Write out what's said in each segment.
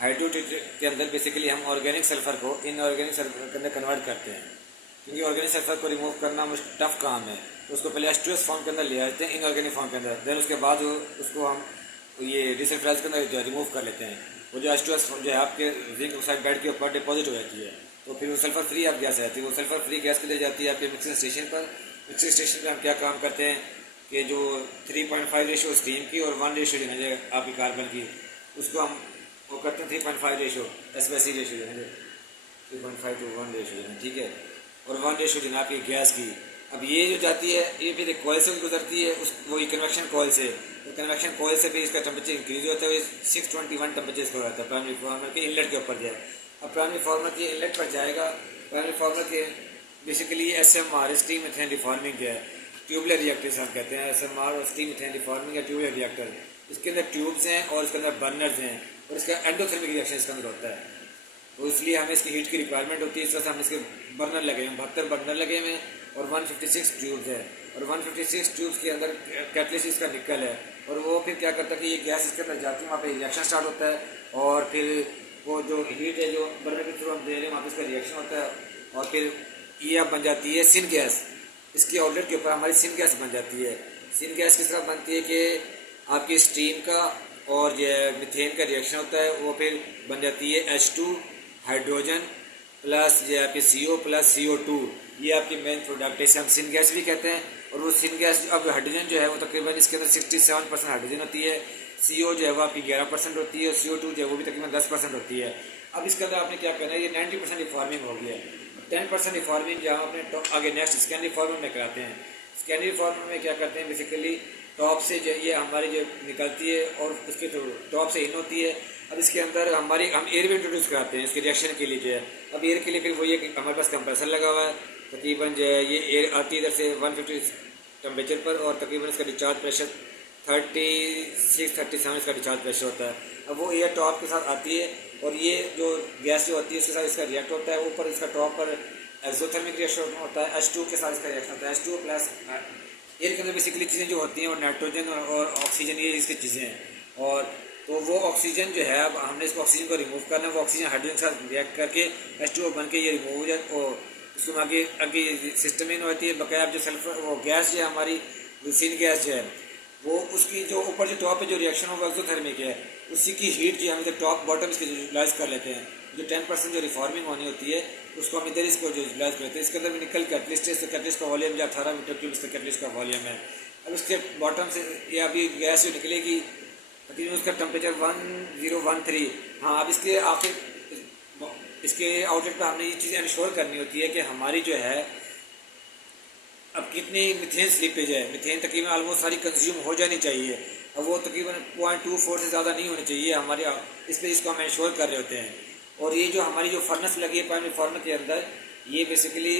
हाइड्रोट्रीट के अंदर बेसिकली हम ऑर्गेनिक सल्फ़र को इनऑर्गेनिक सल्फ़र के अंदर कन्वर्ट करते हैं, क्योंकि ऑर्गेनिक सल्फ़र को रिमूव करना टफ काम है। तो उसको पहले H2S फॉर्म के अंदर ले आते हैं, इनऑर्गेनिक फॉर्म के अंदर, देन उसके बाद उसको हम ये डिसल्फ्राइज के अंदर रिमूव कर लेते हैं। वो जो H2S जो है आपके जिंक ऑक्साइड बेड के ऊपर डिपॉजिट हो जाती है, तो फिर वो सल्फ़र फ्री आप गैस आती है। वो सल्फ़र फ्री गैस के लिए जाती है आपके मिक्सिंग स्टेशन पर। मिक्सिंग स्टेशन पर हम क्या काम करते हैं कि जो 3.5 रेशो स्टीम की और 1 रेशो जो है आपकी कार्बन की, उसको हम वो करते हैं 3.5 रेशो एस/सी रेशो जो है 3.5 to 1 रेशो जो है, ठीक है। और 1 रेशो जो है आपकी गैस की। अब ये जो जाती है ये फिर एक कॉयल से गुजरती है, उस वो कन्वेक्शन कॉयल से, तो कन्वेक्शन कॉयल से भी इसका टेम्परेचर इंक्रीज होता है। 621 टेम्परेचर इसका रहता है प्राइमरी फार्मर के इनलेट के ऊपर जाए। अब प्राइमरी फार्मर के इनलेट पर जाएगा, प्राइमरी फार्मर के basically SMR steam methane reforming है, ट्यूबलर रिएक्टर्स हम कहते हैं SMR और स्टीम मीथेन रिफॉर्मिंग या ट्यूबलर रिएक्टर। इसके अंदर ट्यूब्स हैं और इसके अंदर बर्नर्स हैं और इसका एंडोथर्मिक रिएक्शन इसके अंदर होता है। तो इसलिए हमें इसकी हीट की रिक्वायरमेंट होती है। इस वजह से हम इसके बर्नर लगे हैं, 72 बर्नर लगे हुए हैं और 156 ट्यूब्स है। और 156 ट्यूब्स के अंदर कैटलिस्ट इसका निकल है, और वो फिर क्या करता है कि ये गैस इसके अंदर जाती है, वहाँ पे रिएक्शन स्टार्ट होता है और फिर वो जो हीट है जो बर्नर के थ्रू हम दे रहे हैं वहाँ पे इसका रिएक्शन होता है और फिर ये अब बन जाती है सिन गैस। इसके आउटलेट के ऊपर हमारी सिन गैस बन जाती है। सिन गैस किस तरह बनती है कि आपकी स्टीम का और ये मीथेन का रिएक्शन होता है, वो फिर बन जाती है H2 हाइड्रोजन प्लस ये आपकी CO प्लस CO2। ये आपकी मेन प्रोडक्ट है, इसे हम सिन गैस भी कहते हैं। और वो सिन गैस अब हाइड्रोजन जो है वो तकरीबन इसके अंदर 67% हाइड्रोजन होती है, CO जो है वो आपकी 11% होती है और CO2 जो है वो भी तकरीबन 10% होती है। अब इसके अंदर आपने क्या करना है, ये 90% रिफॉर्मिंग हो गया है। 10% रिफॉर्मिंग जहाँ अपने आगे नेक्स्ट स्कैन रिफॉर्मिंग में कराते हैं। स्कैन रिफॉर्मिंग में क्या करते हैं, बेसिकली टॉप से जो ये हमारी जो निकलती है और उसके थ्रू टॉप से इन होती है। अब इसके अंदर हम एयर भी इंट्रोड्यूस कराते हैं इसके रिएक्शन के लिए जो है। अब एयर के लिए फिर वो ये हमारे पास कंप्रेसर लगा हुआ है, तकरीबन जो है ये एयर आती है इधर से 150 टेम्परेचर पर और तकरीबन इसका डिस्चार्ज प्रेशर 36-37 इसका डिस्चार्ज प्रेशर होता है। अब वो एयर टॉप के साथ आती है और ये जो गैस जो होती है उसके साथ इसका रिएक्ट होता है। ऊपर इसका टॉप पर एक्सोथर्मिक रिएक्शन होता है, H2 के साथ इसका रिएक्शन होता है, H2 प्लस। एयर के अंदर बेसिकली चीज़ें जो होती हैं वो नाइट्रोजन और ऑक्सीजन, ये इसकी चीज़ें हैं। और तो वो ऑक्सीजन जो है, अब हमने इसको ऑक्सीजन को रिमूव करना है, वो ऑक्सीजन हाइड्रोजन के साथ रिएक्ट करके H2O बन के ये रिमूव हो जाए और उसको आगे आगे सिस्टम इन होती है। बकाया जो सल्फर वो गैस जो है हमारी सिन गैस जो है वो उसकी जो ऊपर जो टॉप पे जो रिएक्शन होगा एक्सोथर्मिक है, उसी की हीट जो हम इधर टॉप बॉटम इसके यूटिलाइज कर लेते हैं। जो 10% जो रिफॉर्मिंग होनी होती है उसको हम इधर इसको जो यूटिलाइज करते हैं। इसके अंदर भी निकल कैटलिस्ट है, तो कैटलिस्ट का वॉल्यूम जो 18 मीटर क्यूब इसका कैटलिस्ट का वॉल्यूम है। अब इसके बॉटम से ये अभी गैस जो निकलेगी तकरीबन उसका टेम्परेचर 1013। हाँ, अब इसके आखिर इसके आउटलेट पर हमने ये चीज़ इंश्योर करनी होती है कि हमारी जो है अब कितनी मिथेन स्लीपेज है। मिथेन तकरीबन ऑलमोस्ट सारी कंज्यूम हो जानी चाहिए। अब वो तकरीबन 0.24 से ज़्यादा नहीं होनी चाहिए हमारे, इस पर इसको हम इंश्योर कर रहे होते हैं। और ये जो हमारी जो फर्नेस लगी है प्राइमरी फार्मर के अंदर, ये बेसिकली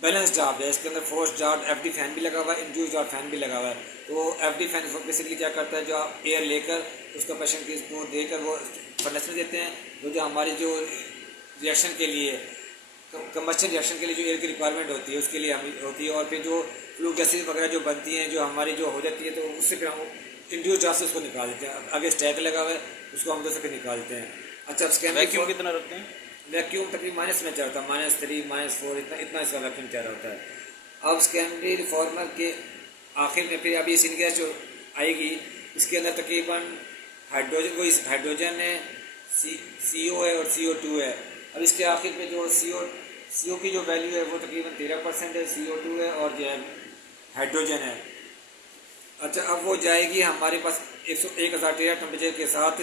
बैलेंस जाब है। इसके अंदर फोर्स जार्ड FD फैन भी लगा हुआ है, इंड्यूस जार्ड फैन भी लगा हुआ है। तो FD फैन बेसिकली क्या करता है, जो आप एयर लेकर उसका पेशेंट की को देकर वो फर्नेस में देते हैं। जो हमारी जो रिएक्शन के लिए कंबस्शन रिएक्शन के लिए जो एयर की रिक्वायरमेंट होती है उसके लिए हम होती है। और फिर जो फ्लू गैसेज वगैरह जो बनती हैं जो हमारी जो हो जाती है, तो उससे फिर हम इंड्यूस जार्ड से उसको निकाल देते हैं। आगे स्टैक लगा हुआ है, उसको हम उधर से फिर निकालते हैं। अच्छा, स्कैन वैक्यूम कितना रखते हैं? वैक्यूम तकरीबन माइनस में चल रहा था, -3 -4 इतना इसका वैक्यूम चल रहा होता है। अब स्कैनरी रिफॉर्मर के आखिर में फिर अभी सिन गैस जो आएगी, इसके अंदर तकरीबन हाइड्रोजन, वो इस हाइड्रोजन है, CO है और CO2 है। अब इसके आखिर में जो CO की जो वैल्यू है वो तकरीबन 13% है, CO2 है और जो है हाइड्रोजन है। अच्छा, अब वो जाएगी हमारे पास 1013 टेम्परेचर के साथ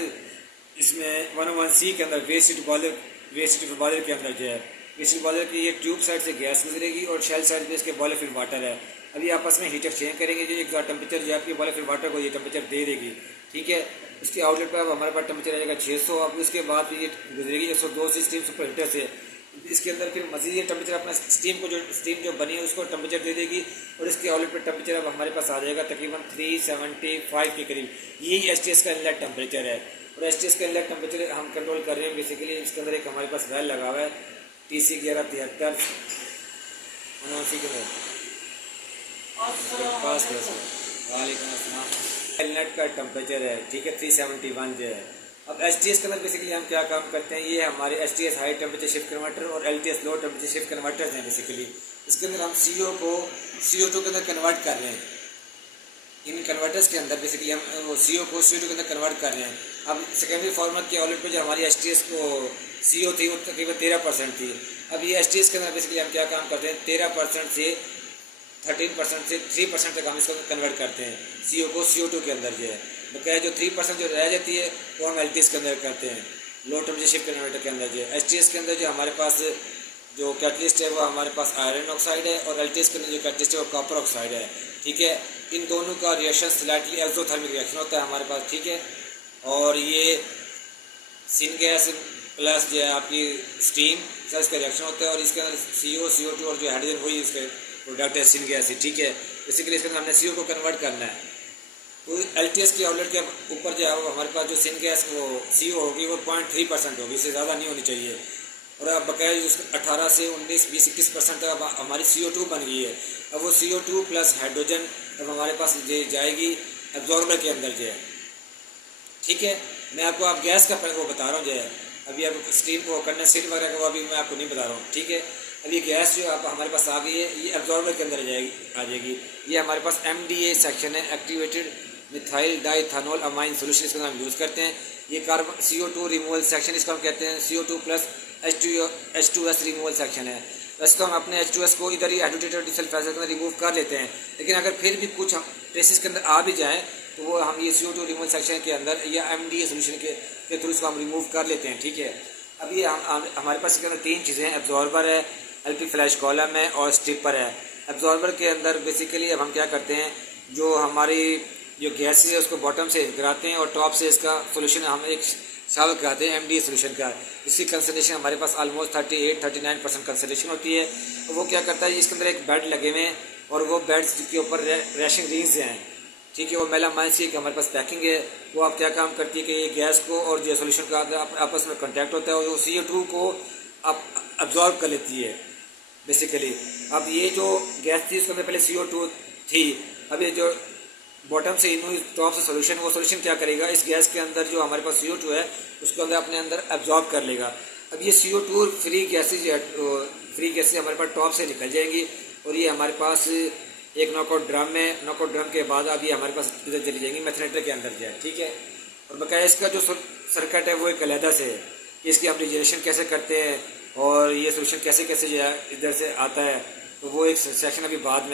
इसमें 101C के अंदर वेस्ट हीट बॉयलर के अंदर जो है वेस्ट हीट बॉयलर की एक ट्यूब साइड से गैस गुजरेगी और शेल साइड पे इसके बॉयलर फिर वाटर है। अभी आपस में हीट एक्सचेंज करेंगे, जो एक टेम्परेचर जो है आपकी बॉयलर फिर वाटर को ये टेम्परेचर दे देगी, ठीक है। उसके आउटलेट पर अब हमारे पास टेम्परेचर आ जाएगा 600। अब उसके बाद फिर ये गुजरेगी 102 से स्टीम सुपर हीटर से। इसके अंदर फिर मजीद ये टेम्परेचर अपना स्टीम जो बनी है उसको टेम्परेचर दे देगी और इसके आउटलेट पर टेम्परेचर अब हमारे पास आ जाएगा तकरीबन 375 के करीब। यही STS का इनलेट टेम्परेचर है। और STS का इनलेट टेम्परेचर हम कंट्रोल कर रहे हैं बेसिकली। इसके अंदर एक हमारे पास वेल लगा हुआ है TC 1173 के पास इनलेट का टेम्परेचर है, ठीक है, 371 जो है। अब STS के अंदर बेसिकली हम क्या काम करते हैं, ये हमारे STS high temperature shift converter और LTS low temperature shift converters हैं बेसिकली। इसके अंदर हम CO को CO2 के अंदर कन्वर्ट कर रहे हैं। इन कन्वर्टर्स के अंदर बेसिकली हम वो CO को CO2 के अंदर कन्वर्ट कर रहे हैं। अब सेकेंडरी फॉर्मेट के ऑलेट पे जो हमारी STS को CO थी वो तकरीबन 13% थी। अब ये STS के अंदर बेसिकली हम क्या काम करते हैं, 13% से 13% से 3% तक हम इसको कन्वर्ट करते हैं, CO को CO2 के अंदर जो है। तो क्या है, जो 3% जो रह जाती है वो हम LTS के अंदर करते हैं, लो टेम्परेचर शिफ्ट कन्वर्टर के अंदर जो है। STS के अंदर जो हमारे पास जो कैटलिस्ट है वो हमारे पास आयरन ऑक्साइड है, और LTS के अंदर जो कैटलिस्ट है वो कॉपर ऑक्साइड है। ठीक है, इन दोनों का रिएक्शन स्लाइटली एक्सोथर्मिक रिएक्शन होता है हमारे पास। ठीक है, और ये सिन गैस प्लस जो है आपकी स्टीम सर इसका रिएक्शन होता है, और इसके अंदर CO CO2 और जो हाइड्रोजन वही इसके प्रोडक्ट है सिन गैस। ठीक है, बेसिकली इसके अंदर हमने CO को कन्वर्ट करना है। तो LTS की आउटलेट के ऊपर जो है हमारे पास जो सिन गैस वो CO होगी वो 0.3% होगी, इससे ज़्यादा नहीं होनी चाहिए। और अब बकाया 18 से 19, 20, 21% तक अब हमारी CO2 बन गई है। अब वो CO2 प्लस हाइड्रोजन अब हमारे पास जाएगी एब्जॉर्बर के अंदर जो है। ठीक है, मैं आपको आप गैस का वो बता रहा हूँ जो है, अभी आप स्टीम को कंडेंसेट वगैरह का वो अभी मैं आपको नहीं बता रहा हूँ। ठीक है, अब ये गैस जो आप हमारे पास आ गई है ये एब्जॉर्बर के अंदर आ जाएगी। ये हमारे पास MDA सेक्शन है, एक्टिवेटेड मिथाइल डाइथेनॉल अमाइन सोल्यूशन, इसका हम यूज़ करते हैं। ये कार्बन CO2 रिमूवल सेक्शन इसको हम कहते हैं, CO2 plus H2S removal section है। वैसे तो हम अपने H2S को इधर ही एडुटेटेड डिसल्फाइजर के अंदर रिमूव कर लेते हैं, लेकिन अगर फिर भी कुछ ट्रेसेस के अंदर आ भी जाएँ तो वो हम ये CO2 रिमूवल सेक्शन के अंदर या MDA सोल्यूशन के थ्रू इसको हम रिमूव कर लेते हैं। ठीक है, अब ये हमारे पास इसके अंदर 3 चीज़ें हैं, एब्जॉर्बर है, LP फ्लैश कॉलम है और स्ट्रिपर है। एब्जॉर्बर के अंदर बेसिकली अब हम क्या करते हैं, जो हमारी जो गैस है उसको बॉटम से गिराते हैं और टॉप से इसका सोल्यूशन हम एक शावल कराते हैं MDA सोल्यूशन का। इसकी कंसनट्रेशन हमारे पास ऑलमोस्ट 38-39% कंसनट्रेशन होती है। वो क्या करता है, इसके अंदर एक बेड लगे हुए हैं और वो बेड्स के ऊपर रैशिंग रिंग्स हैं। ठीक है, वो मेलामाइंस की हमारे पास पैकिंग है। वो आप क्या काम करती है कि ये गैस को और जो सोल्यूशन का आपस में कॉन्टैक्ट होता है और वो CO2 को आप अब्जॉर्ब कर लेती है बेसिकली। अब ये जो गैस थी उसके अंदर पहले CO2 थी, अब ये जो बॉटम से इन टॉप से सोल्यूशन, वो सोल्यूशन क्या करेगा, इस गैस के अंदर जो हमारे पास CO2 है उसको अंदर अपने अंदर एब्जॉर्ब कर लेगा। अब ये CO2 फ्री गैसेज हमारे पास टॉप से निकल जाएंगी और ये हमारे पास एक नॉकआउट ड्रम में, नॉकआउट ड्रम के बाद अभी हमारे पास इधर चली जाएंगी मैथनेटर के अंदर जाए। ठीक है, और बकाया इसका जो सर्किट है वो एक अलहदा से है कि इसकी हम रिजर्वेशन कैसे करते हैं और ये सोल्यूशन कैसे कैसे जो है इधर से आता है, तो वो एक सेक्शन अभी बाद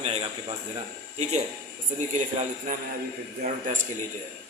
में आएगा आपके पास जरा। ठीक है, तो सभी के लिए फ़िलहाल इतना, मैं अभी फिर टेस्ट के लिए जो है